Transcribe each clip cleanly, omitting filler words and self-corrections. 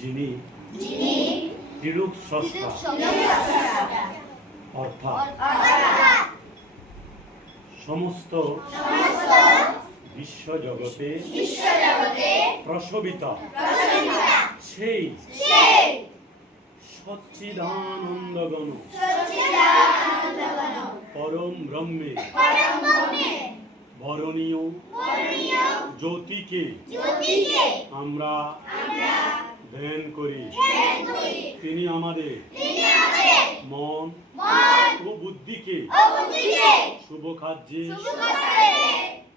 যিনি ত্রিলোক স্রষ্টা অর্থাৎ সমস্ত বিশ্বজগতে প্রসবিত সেই সচ্চিদানন্দঘন পরম ব্রহ্মে বরণীয় জ্যোতিকে আমরা ধ্যান করি। তিনি আমাদের মন ও বুদ্ধিকে শুভ কার্যে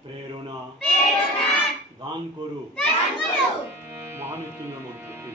প্রেরণা দান করুক। মহামৃত্যুঞ্জয় মন্ত্রটি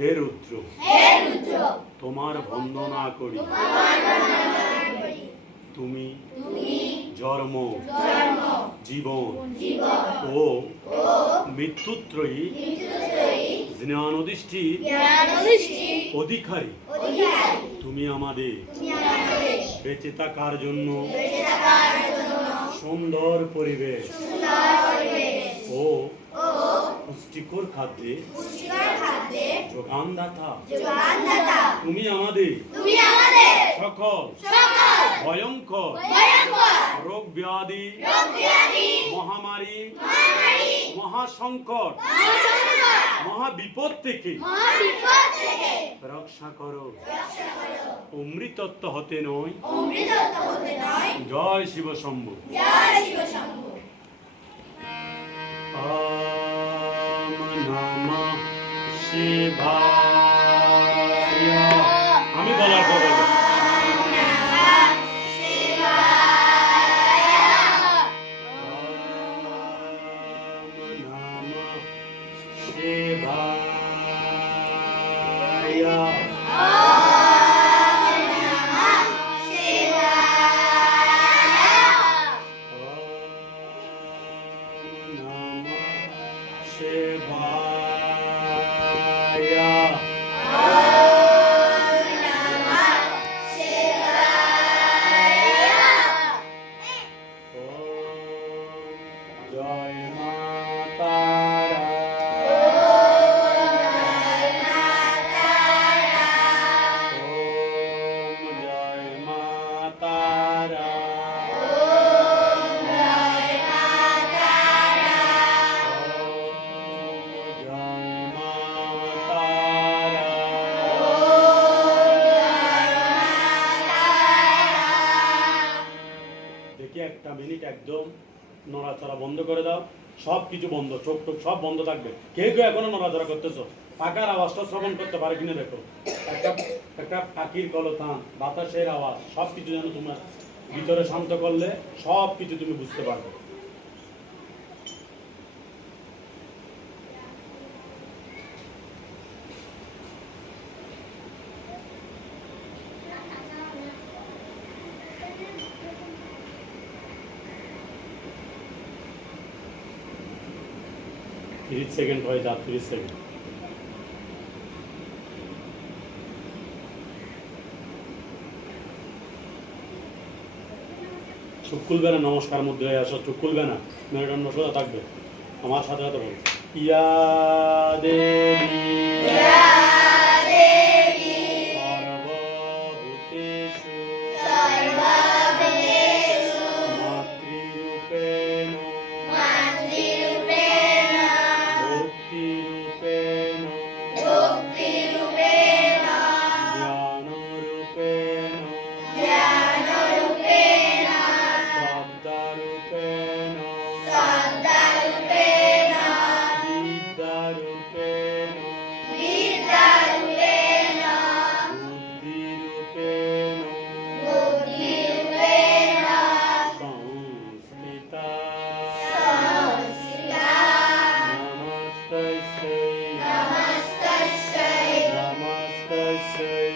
হে রুদ্র, তোমার বন্দনা করি। তুমি জন্ম, জীবন ও মৃত্যুত্রয়ী জ্ঞানদৃষ্টির অধিকারী। তুমি আমাদের বেঁচে থাকার জন্য সুন্দর পরিবেশ ও পুষ্টিকর খাদ্যে যোগানদাতা। তুমি আমাদের সকল ভয়ঙ্কর রোগ ব্যাধি, মহামারী, মহাসংকট, মহাবিপদ থেকে রক্ষা করো। অমৃতত্ব হতে নয়, জয় শিব শম্ভু। ওম নমঃ শিবায়। আমি বলার পর বলবো। একটা মিনিট একদম নড়াচড়া বন্ধ করে দাও। সব কিছু বন্ধ, চোখ টোক সব বন্ধ থাকবে। কেউ কেউ এখনো নড়াচড়া করতেছো, পাখার আওয়াজটা শ্রবণ করতে পারে কিনা দেখো। একটা পাখির কলতান, বাতাসের আওয়াজ, সব কিছু যেন তোমার ভিতরে শান্ত করলে সব কিছু তুমি বুঝতে পারবে। तीस सेकेंड हो जा 30 सेकेंड চোখ খুলবে না, নমস্কার মধ্যে হয়ে আসো, চোখ খুলবে না, মেরুদণ্ড সোজা থাকবে। আমার সাথে সাথে বল, ইয়া দেবী সর্বভূতেষু মাতৃরূপেণ ভক্তিরূপেণ জ্ঞানরূপেণ শব্দারূপেণ বিদ্যারূপেণ বুদ্ধিরূপেণ সংস্থিতা নমস্তস্যৈ নমস্তস্যৈ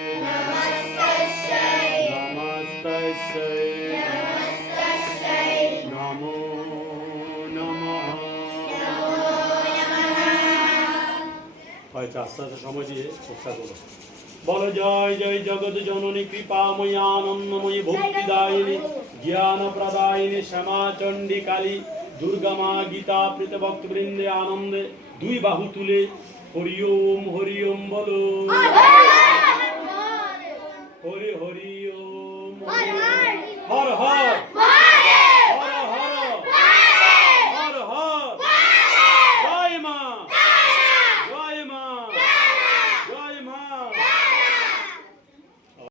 নমো নমঃ। হয়তো আস্তে আস্তে সময় দিয়ে চেষ্টা করো। বলো জয় জয় জগৎ জননী কৃপাময়ী আনন্দময়ী ভক্তিদায়িনী জ্ঞান প্রদায়িনী শ্যামা চণ্ডী কালী দুর্গা মা গীতা প্রীত ভক্তবৃন্দে আনন্দে দুই বাহু তুলে হরি ওম বলো, হরি হরি ওম হরি